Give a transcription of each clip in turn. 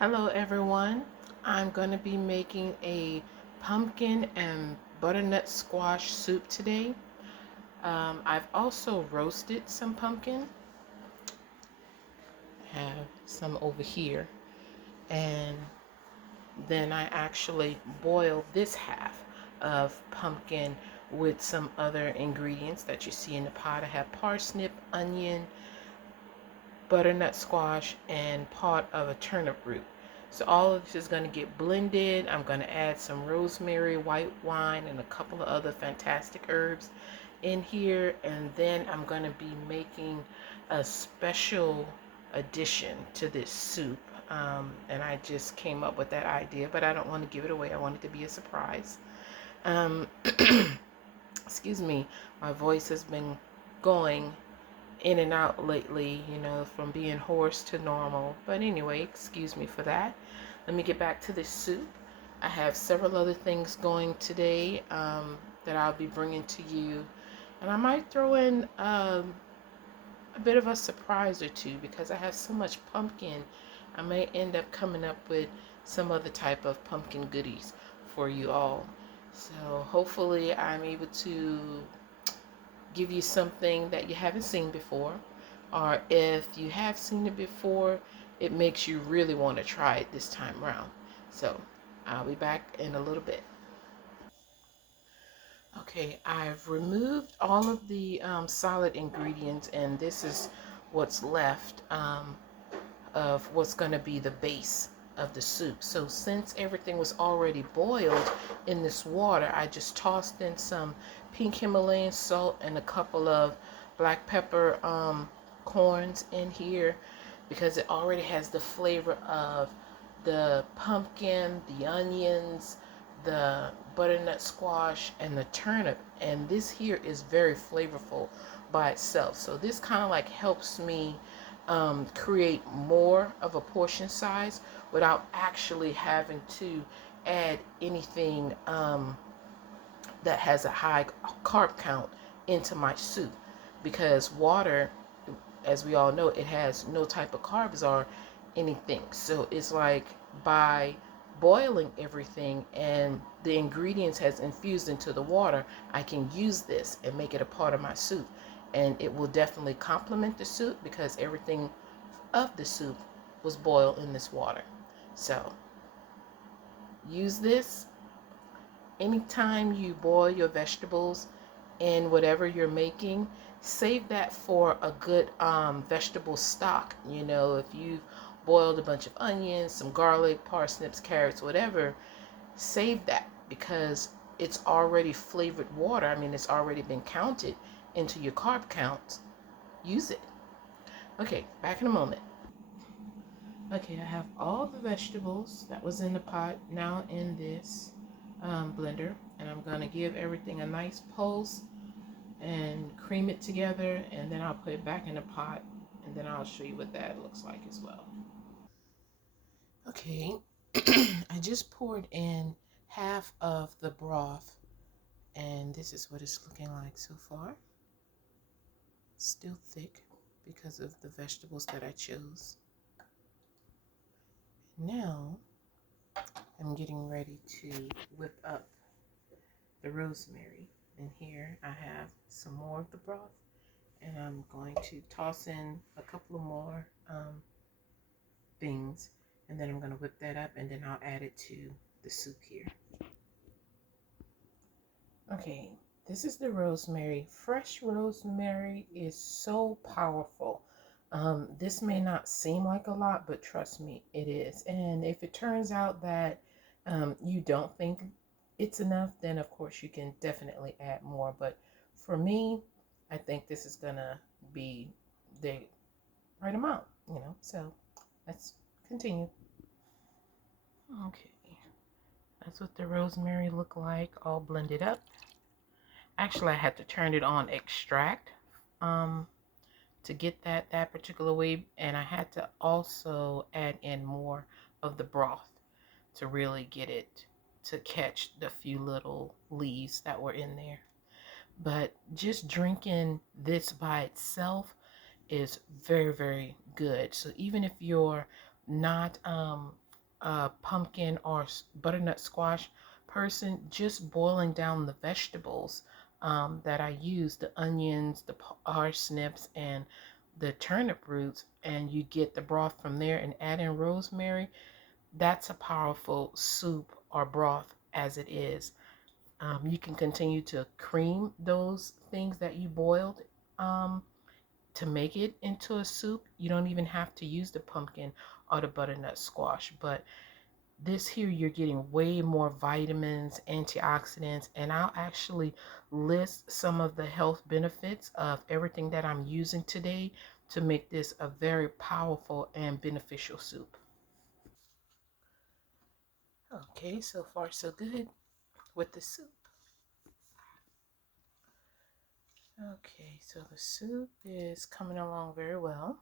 Hello everyone. I'm going to be making a pumpkin and butternut squash soup today. I've also roasted some pumpkin. I have some over here. And then I actually boiled this half of pumpkin with some other ingredients that you see in the pot. I have parsnip, onion, butternut squash, and part of a turnip root. So all of this is going to get blended. I'm going to add some rosemary, white wine, and a couple of other fantastic herbs in here. And then I'm going to be making a special addition to this soup. And I just came up with that idea, but I don't want to give it away. I want it to be a surprise. Um, excuse me, my voice has been going in and out lately, from being hoarse to normal. But anyway, excuse me for that. Let me get back to this soup. I have several other things going today that I'll be bringing to you. And I might throw in a bit of a surprise or two because I have so much pumpkin. I may end up coming up with some other type of pumpkin goodies for you all. So hopefully I'm able to give you something that you haven't seen before, or if you have seen it before, it makes you really want to try it this time around. So I'll be back in a little bit. Okay, I've removed all of the solid ingredients, and this is what's left of what's going to be the base of the soup. So since everything was already boiled in this water, I just tossed in some pink Himalayan salt and a couple of black pepper corns in here because it already has the flavor of the pumpkin, the onions, the butternut squash, and the turnip. And this here is very flavorful by itself. So this kind of like helps me create more of a portion size without actually having to add anything that has a high carb count into my soup, because water, as we all know, it has no type of carbs or anything. So it's like by boiling everything and the ingredients has infused into the water, I can use this and make it a part of my soup, and it will definitely complement the soup because everything of the soup was boiled in this water. So use this anytime you boil your vegetables in whatever you're making. Save that for a good vegetable stock. If you've boiled a bunch of onions, some garlic, parsnips, carrots, whatever, save that because it's already flavored water. I mean, it's already been counted into your carb counts. Use it. Okay, back in a moment. Okay, I have all the vegetables that was in the pot now in this blender, and I'm going to give everything a nice pulse and cream it together, and then I'll put it back in the pot, and then I'll show you what that looks like as well. Okay, I just poured in half of the broth, and this is what it's looking like so far. Still thick because of the vegetables that I chose. Now I'm getting ready to whip up the rosemary. And here I have some more of the broth, and I'm going to toss in a couple of more things, and then I'm going to whip that up, and then I'll add it to the soup here. Okay, this is the rosemary. Fresh rosemary is so powerful. This may not seem like a lot, but trust me, it is. And if it turns out that you don't think it's enough, then of course you can definitely add more. But for me, I think this is gonna be the right amount, So let's continue. Okay, that's what the rosemary look like, all blended up. Actually, I had to turn it on extract to get that particular way, and I had to also add in more of the broth to really get it to catch the few little leaves that were in there. But just drinking this by itself is very, very good. So even if you're not a pumpkin or butternut squash person, just boiling down the vegetables that I use, the onions, the parsnips, and the turnip roots, and you get the broth from there and add in rosemary. That's a powerful soup or broth as it is. You can continue to cream those things that you boiled um, to make it into a soup. You don't even have to use the pumpkin or the butternut squash, but this here you're getting way more vitamins, antioxidants, and I'll actually list some of the health benefits of everything that I'm using today to make this a very powerful and beneficial soup. Okay, so far so good with the soup. Okay, so the soup is coming along very well.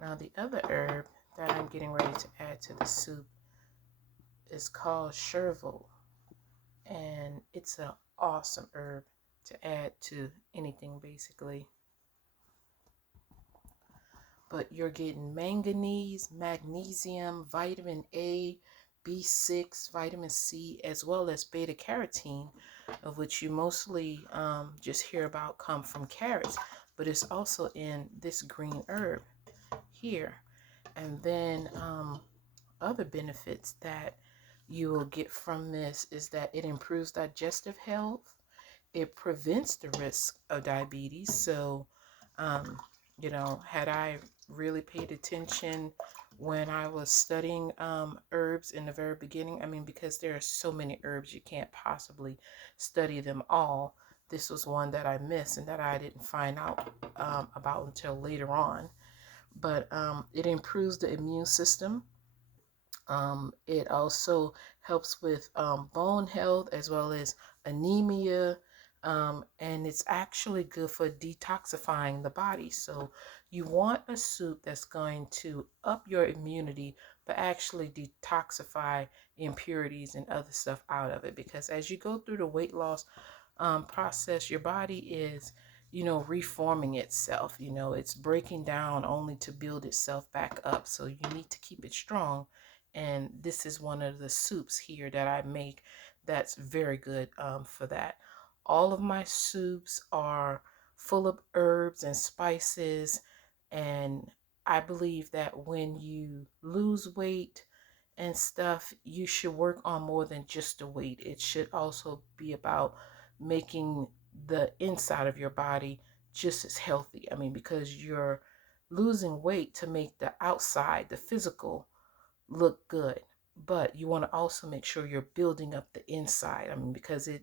Now the other herb that I'm getting ready to add to the soup is called Chervil, and it's an awesome herb to add to anything basically. But you're getting manganese, magnesium, vitamin A, B6, vitamin C, as well as beta carotene, of which you mostly just hear about come from carrots, but it's also in this green herb here. And then other benefits that you will get from this is that it improves digestive health. It prevents the risk of diabetes. So, had I really paid attention when I was studying herbs in the very beginning, I mean, because there are so many herbs, you can't possibly study them all. This was one that I missed and that I didn't find out about until later on. But it improves the immune system. It also helps with bone health as well as anemia. And it's actually good for detoxifying the body. So you want a soup that's going to up your immunity, but actually detoxify impurities and other stuff out of it. Because as you go through the weight loss process, your body is, reforming itself. It's breaking down only to build itself back up. So you need to keep it strong. And this is one of the soups here that I make that's very good for that. All of my soups are full of herbs and spices. And I believe that when you lose weight and stuff, you should work on more than just the weight. It should also be about making the inside of your body just as healthy. I mean, because you're losing weight to make the outside, the physical, look good, but you want to also make sure you're building up the inside. I mean, because it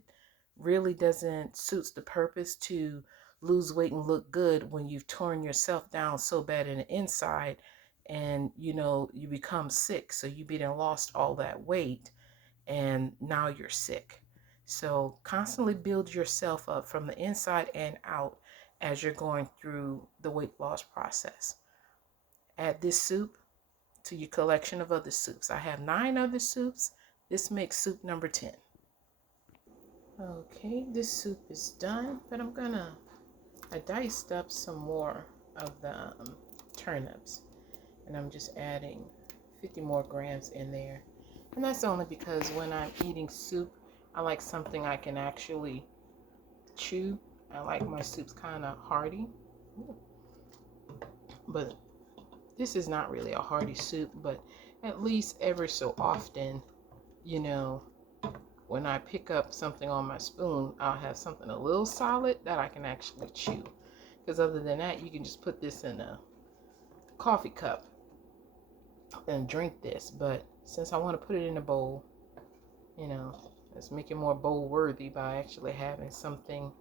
really doesn't suits the purpose to lose weight and look good when you've torn yourself down so bad in the inside, and you become sick. So you been and lost all that weight and now you're sick. So constantly build yourself up from the inside and out as you're going through the weight loss process. Add this soup to your collection of other soups. I have 9 other soups. This makes soup number 10. Okay, this soup is done, but I diced up some more of the turnips, and I'm just adding 50 more grams in there. And that's only because when I'm eating soup, I like something I can actually chew. I like my soups kind of hearty, but this is not really a hearty soup, but at least ever so often, you know, when I pick up something on my spoon, I'll have something a little solid that I can actually chew. Because other than that, you can just put this in a coffee cup and drink this. But since I want to put it in a bowl, let's make it more bowl worthy by actually having something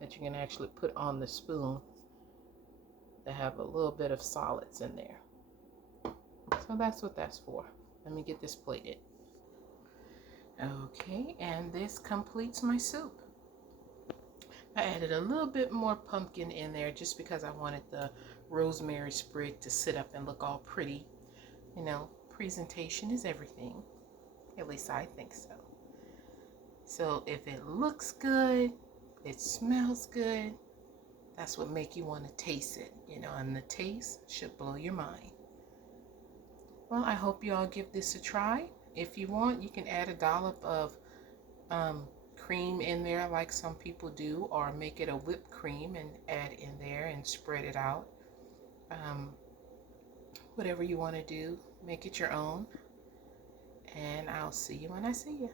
that you can actually put on the spoon that have a little bit of solids in there. So that's what that's for. Let me get this plated. Okay, and this completes my soup. I added a little bit more pumpkin in there just because I wanted the rosemary sprig to sit up and look all pretty. Presentation is everything. At least I think so. So if it looks good, it smells good, that's what make you want to taste it, and the taste should blow your mind. Well, I hope you all give this a try. If you want, you can add a dollop of um, cream in there like some people do, or make it a whipped cream and add in there and spread it out. Um, Whatever you want to do, make it your own. And I'll see you when I see you.